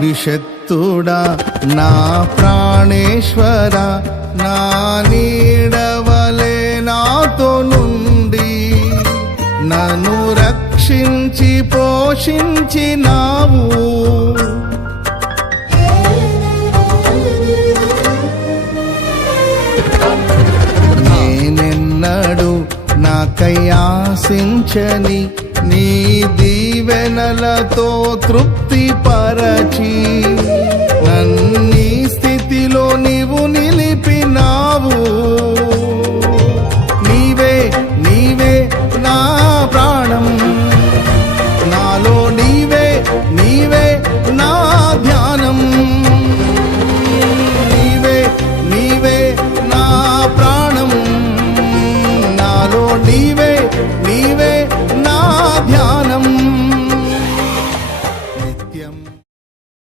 అభిషక్తుడా నా ప్రాణేశ్వర, నా నీడవలే నాతో నుండి నన్ను రక్షించి పోషించినావు. నేనెన్నడు నాకై ఆశించని నీ దీవెనలతో తృప్తి పరచి